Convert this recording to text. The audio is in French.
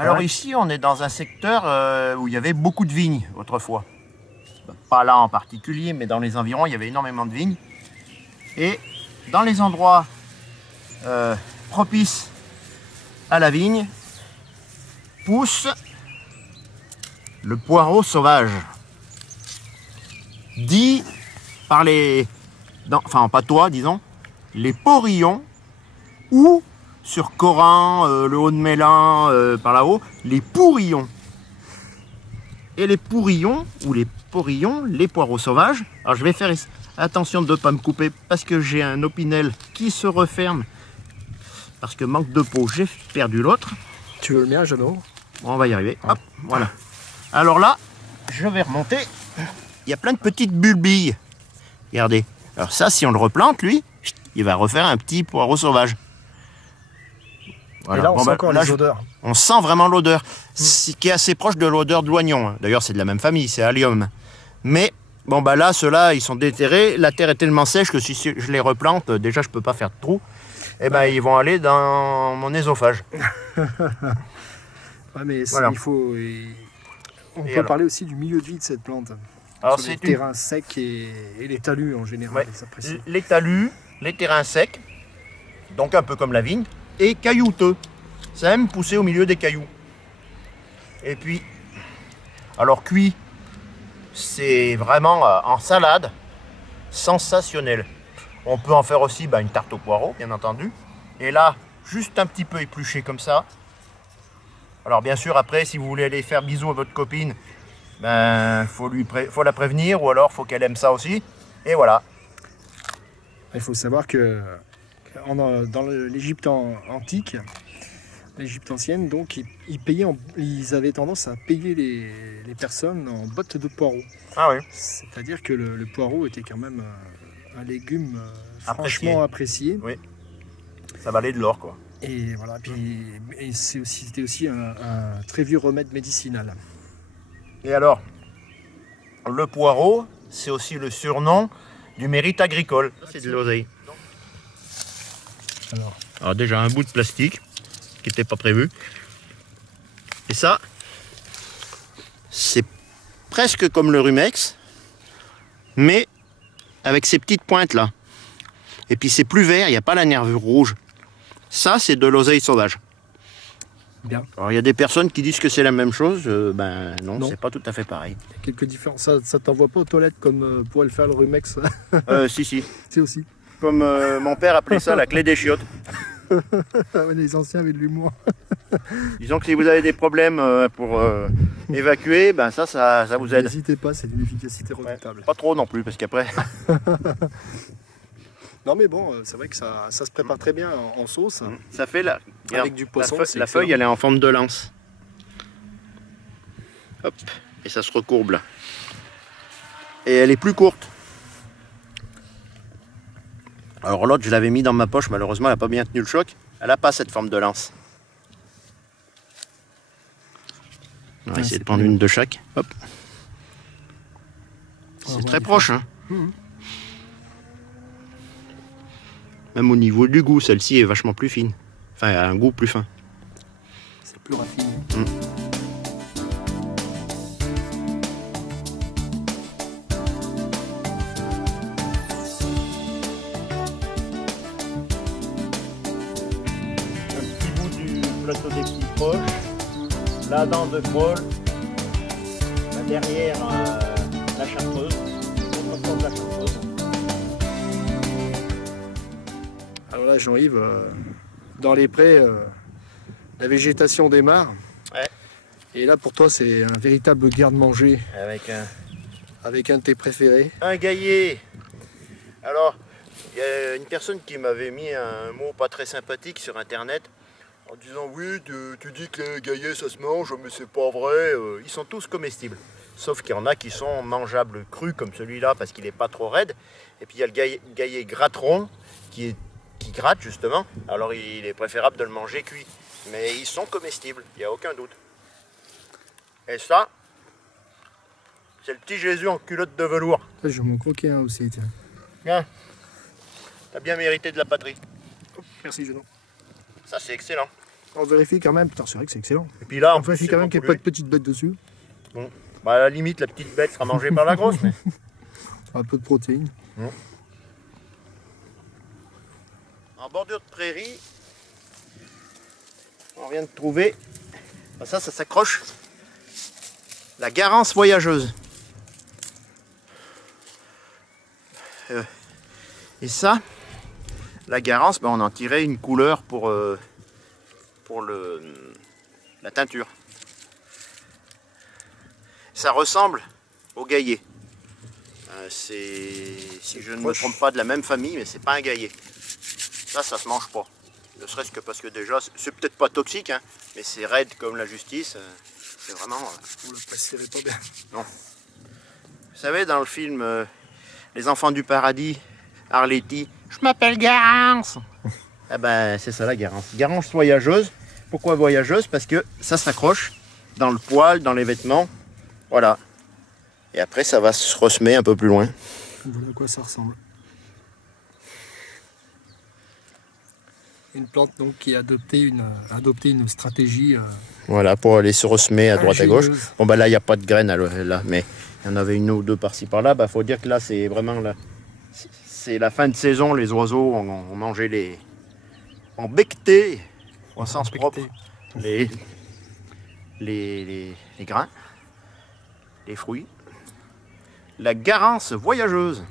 Alors ouais. ici, on est dans un secteur où il y avait beaucoup de vignes autrefois. Pas là en particulier, mais dans les environs, il y avait énormément de vignes. Et dans les endroits propices à la vigne, pousse le poireau sauvage. Dit par les... enfin, pas toi, disons, les porillons, ou sur Corin, le Haut-de-Mélin, par là-haut, les pourillons. Et les pourillons, ou les porillons, les poireaux sauvages. Alors je vais faire attention de ne pas me couper parce que j'ai un opinel qui se referme. Parce que manque de peau, j'ai perdu l'autre. Tu veux le mien, Jeannot? Bon, on va y arriver. Hop, voilà. Alors là, je vais remonter. Il y a plein de petites bulbilles. Regardez. Alors ça, si on le replante, lui, il va refaire un petit poireau sauvage. Voilà. Et là, on sent encore les odeurs. On sent vraiment l'odeur, qui est assez proche de l'odeur de l'oignon. D'ailleurs, c'est de la même famille, c'est Allium. Mais, bon, bah là, ceux-là, ils sont déterrés. La terre est tellement sèche que si je les replante, déjà, je peux pas faire de trou. Et ben, ils vont aller dans mon ésophage. Ouais, mais voilà. Il faut... On peut parler aussi du milieu de vie de cette plante. Alors, sur les terrains secs et les talus en général. Ouais. Les talus, les terrains secs, donc un peu comme la vigne, et caillouteux. Ça aime pousser au milieu des cailloux. Et puis, alors cuit, c'est vraiment en salade, sensationnel. On peut en faire aussi une tarte au poireau, bien entendu. Et là, juste un petit peu épluché comme ça. Alors bien sûr, après, si vous voulez aller faire bisous à votre copine, faut la prévenir, ou alors faut qu'elle aime ça aussi. Et voilà. Il faut savoir que dans l'Égypte antique, l'Égypte ancienne, donc ils avaient tendance à payer les personnes en bottes de poireaux. Ah oui. C'est-à-dire que le poireau était quand même un légume franchement apprécié. Oui. Ça valait de l'or, quoi. Et voilà. Et c'était aussi un très vieux remède médicinal. Et alors, le poireau, c'est aussi le surnom du mérite agricole. C'est de l'oseille. Alors déjà un bout de plastique qui n'était pas prévu. Et ça, c'est presque comme le rumex, mais avec ces petites pointes là. Et puis c'est plus vert, il n'y a pas la nervure rouge. Ça, c'est de l'oseille sauvage. Bien. Alors il y a des personnes qui disent que c'est la même chose. Non. C'est pas tout à fait pareil. Il y a quelques différences. Ça t'envoie pas aux toilettes comme pourrait le faire le rumex. Si. C'est aussi. Comme mon père appelait ça la clé des chiottes. Les anciens avaient de l'humour. Disons que si vous avez des problèmes pour évacuer, ça vous aide. N'hésitez pas, c'est d'une efficacité redoutable. Ouais, pas trop non plus, parce qu'après... Non mais bon, c'est vrai que ça se prépare très bien en sauce. Ça fait avec du poisson. La feuille, elle est en forme de lance. Hop, et ça se recourbe là. Et elle est plus courte. Alors l'autre, je l'avais mis dans ma poche, malheureusement, elle n'a pas bien tenu le choc. Elle n'a pas cette forme de lance. On va essayer de prendre une de chaque. Hop. C'est très proche, hein. Même au niveau du goût, celle-ci est vachement plus fine. Enfin, elle a un goût plus fin. C'est plus raffiné. Un petit bout du plateau des petits proches. La dent de Paul. Là derrière, la chartreuse. De la chartreuse. Alors là, Jean-Yves, dans les prés, la végétation démarre. Ouais. Et là, pour toi, c'est un véritable garde-manger. Avec un de tes préférés. Un gaillet. Alors, il y a une personne qui m'avait mis un mot pas très sympathique sur internet en disant oui, tu dis que les gaillets ça se mange, mais c'est pas vrai. Ils sont tous comestibles. Sauf qu'il y en a qui sont mangeables crus comme celui-là parce qu'il n'est pas trop raide. Et puis il y a le gaillet gratteron qui gratte justement. Alors il est préférable de le manger cuit. Mais ils sont comestibles, il n'y a aucun doute. Et ça, c'est le petit Jésus en culotte de velours. Je vais m'en croquer un aussi, tiens. Bien. T'as bien mérité de la patrie. Oh, merci, Jeannot. Ça, c'est excellent. On vérifie quand même. Putain, c'est vrai que c'est excellent. Et puis là, On vérifie quand même qu'il n'y a pas de petite bête dessus. Bon. Bah, à la limite, la petite bête sera mangée par la grosse. Mais... Un peu de protéines. En bordure de prairie, on vient de trouver, ça s'accroche, la garance voyageuse. Et ça, la garance, on en tirait une couleur pour la teinture. Ça ressemble au gaillet. Si je ne me trompe pas, de la même famille, mais c'est pas un gaillet. Ça se mange pas. Ne serait-ce que parce que déjà, c'est peut-être pas toxique, hein, mais c'est raide comme la justice. C'est vraiment... On le passerait pas bien. Non. Vous savez, dans le film Les Enfants du Paradis, Arletty, je m'appelle Garance. Ah ben, c'est ça la garance. Garance voyageuse. Pourquoi voyageuse? Parce que ça s'accroche dans le poil, dans les vêtements. Voilà. Et après, ça va se ressemer un peu plus loin. Voilà à quoi ça ressemble. Une plante donc qui a adopté une stratégie. Voilà, pour aller se ressemer à droite à gauche. ingénieuse. Bon, bah là, il n'y a pas de graines, là, mais il y en avait une ou deux par-ci par-là. Bah, faut dire que là, c'est vraiment c'est la fin de saison. Les oiseaux ont mangé ont becqueté, au sens propre, les grains, les fruits. La garance voyageuse.